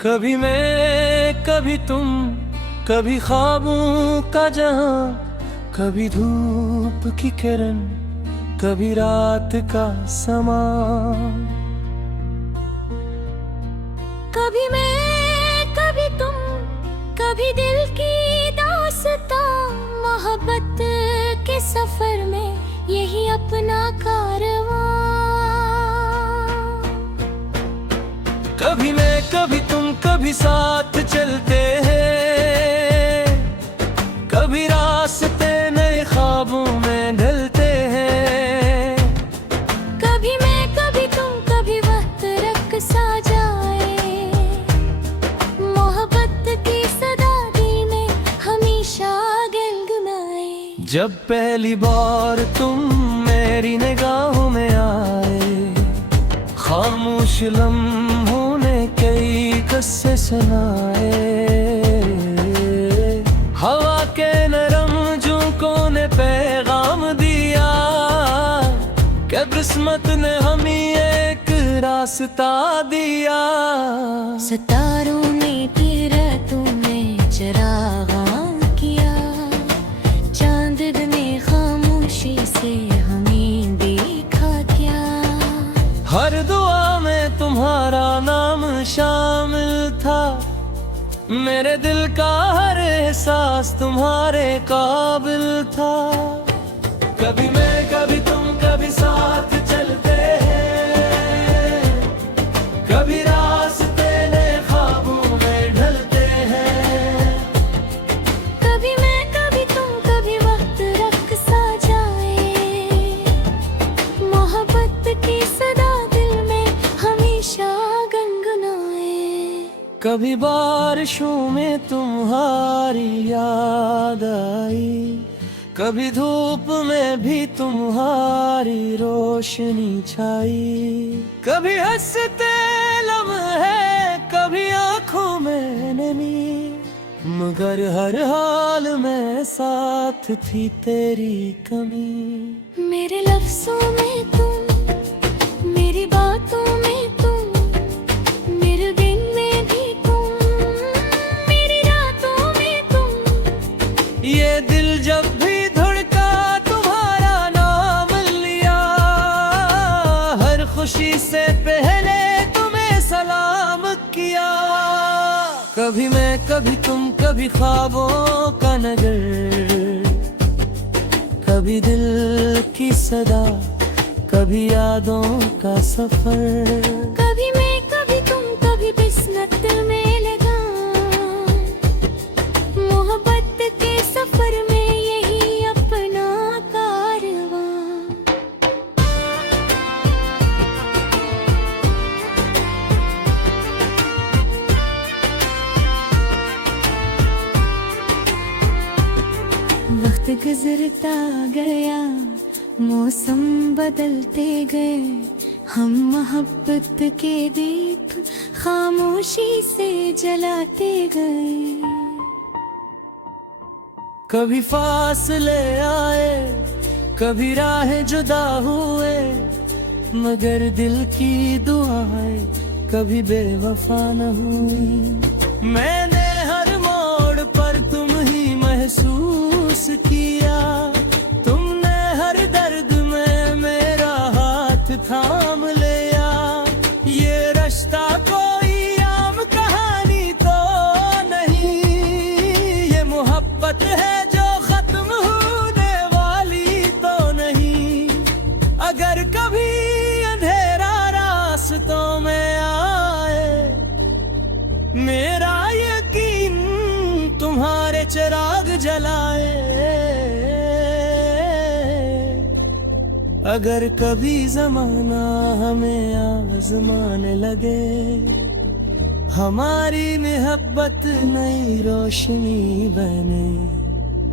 कभी मैं कभी तुम, कभी ख्वाबों का जहां, कभी धूप की किरण, कभी रात का समा। कभी मैं कभी तुम, कभी दिल की दास्तां, मोहब्बत के सफर में यही अपना कारवां। कभी मैं कभी तुम, कभी साथ चलते हैं, कभी रास्ते नए ख्वाबों में ढलते हैं। कभी मैं कभी तुम, कभी वक्त रक़्सा जाए, मोहब्बत की सदा दिल में हमेशा गुनगुनाए। जब पहली बार तुम मेरी निगाहों में आए, खामोश लम्हों ने कई किस्से सुनाए। हवा के नरम झोंकों ने पैगाम दिया कि किस्मत ने हमें एक रास्ता दिया। सितारों ने रातों में चरागां किया, चांद ने खामोशी से हमें देखा क्या। हर दुआ में तुम्हारा नाम शामिल था, मेरे दिल का हर एहसास तुम्हारे काबिल था। कभी मैं कभी तुम, कभी साथ चलते हैं, कभी रास्ते नए ख्वाबों में ढलते हैं। कभी मैं कभी तुम, कभी वक्त रक़्सा जाए, मोहब्बत की सदा दिल में हमेशा गुनगुनाए। कभी बारिशों में तुम्हारी याद आई, कभी धूप में भी तुम्हारी रोशनी छाई। कभी हंसते लम्हे, कभी आंखों में नमी, मगर हर हाल में साथ थी तेरी कमी। मेरे लफ्ज़ों में तुम, मेरी बातों में तुम, मेरे दिन में भी तुम, मेरी रातों में तुम। ये दिल जब भी धड़का तुम्हारा नाम लिया, हर खुशी से पहले तुम्हें सलाम किया। कभी मैं कभी तुम, कभी ख्वाबों का नगर, कभी दिल की सदा, कभी यादों का सफर। कभी मैं कभी तुम, कभी किस्मत में लगा, मोहब्बत के सफर में यही अपना कारवां। वक्त गुजरता गया, मौसम बदलते गए, हम मोहब्बत के दीप खामोशी से जलाते गए। कभी फासले आए, कभी राहें जुदा हुए, मगर दिल की दुआएं कभी बेवफा न हुई। मैंने हर मोड़ पर तुम ही महसूस किया, तुमने हर दर्द में मेरा हाथ थाम लिया। ये रिश्ता कोई आम कहानी तो नहीं, ये मोहब्बत है जो खत्म होने वाली तो नहीं। अगर कभी अंधेरा रास्तों में आए, मेरा यकीन तुम्हारे चिराग जलाए। अगर कभी जमाना हमें आजमाने लगे, हमारी मोहब्बत नई रोशनी बने।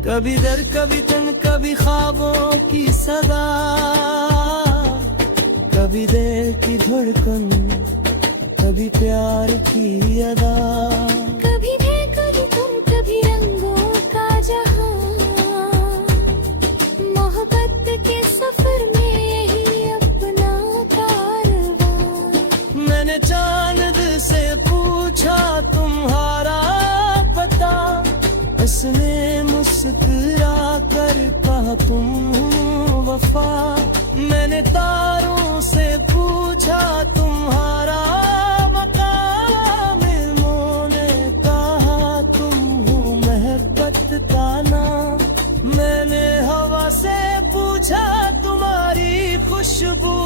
कभी दर कभी तन, कभी ख्वाबों की सदा, कभी दिल की धड़कन, कभी प्यार की अदा। कभी मैं कभी तुम, कभी रंगों का जहां, मोहब्बत के सफर में यही अपना कारवां। मैंने चांद से पूछा उसने मुस्कुरा कर कहा तुम हो वफा। मैंने तारों से पूछा तुम्हारा मकाम, इल्मों ने कहा तुम हो मोहब्बत का नाम। मैंने हवा से पूछा तुम्हारी खुशबू,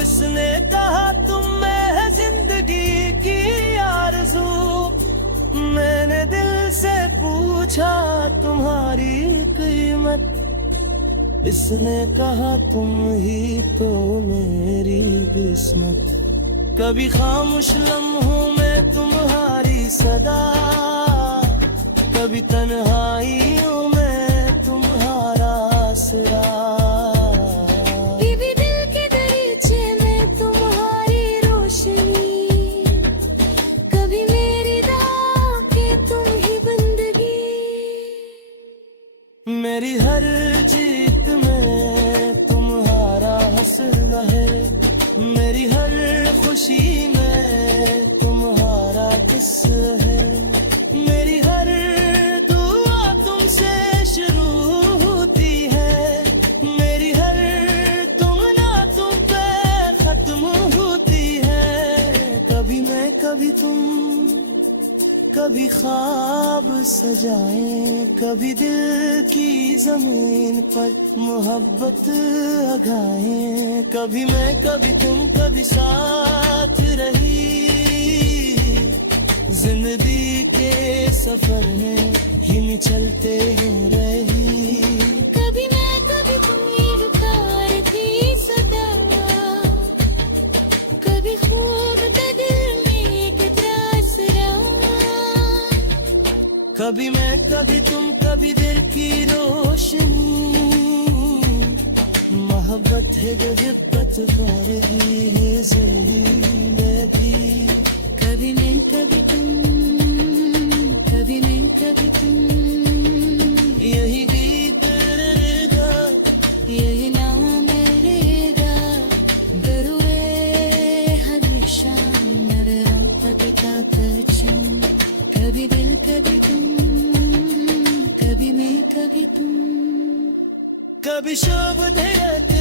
इसने कहा तुम में है जिंदगी की आरज़ू। मैंने दिल से पूछा तुम्हारी कीमत, इसने कहा तुम ही तो मेरी किस्मत। कभी खामोश लम्हों में तुम्हारी सदा, कभी तन्हाइयों में तुम्हारा आसरा। बीबी दिल के दरीचे में तुम्हारी रोशनी, कभी मेरी राह के तुम ही बंदगी। मेरी हर जीत में तुम्हारा हौसला है, मेरी हर खुशी में तुम्हारा हिस्सा है। मेरी हर दुआ तुमसे शुरू होती है, मेरी हर तुम ना तुम पे खत्म होती है। कभी मैं कभी तुम, कभी ख्वाब सजाएं, कभी दिल की जमीन पर मोहब्बत उगाएं। कभी मैं कभी तुम, कभी साथ रही, जिंदगी के सफर में यूं चलते हैं रही। कभी मैं कभी तुम ये पुकारती सदा, कभी खूब दिल में एक आसरा। कभी मैं कभी तुम, कभी दिल की रोशनी, मोहब्बत है गजब पतवार धीरे से लगी। कभी मैं कभी तुम, कभी मैं कभी तुम, यही गीत रहेगा, यही नाम रहेगा। बरुए हमेशा नरम पटका तुम। कभी दिल कभी तुम, कभी मैं कभी तुम। कभी शोभ धैर्य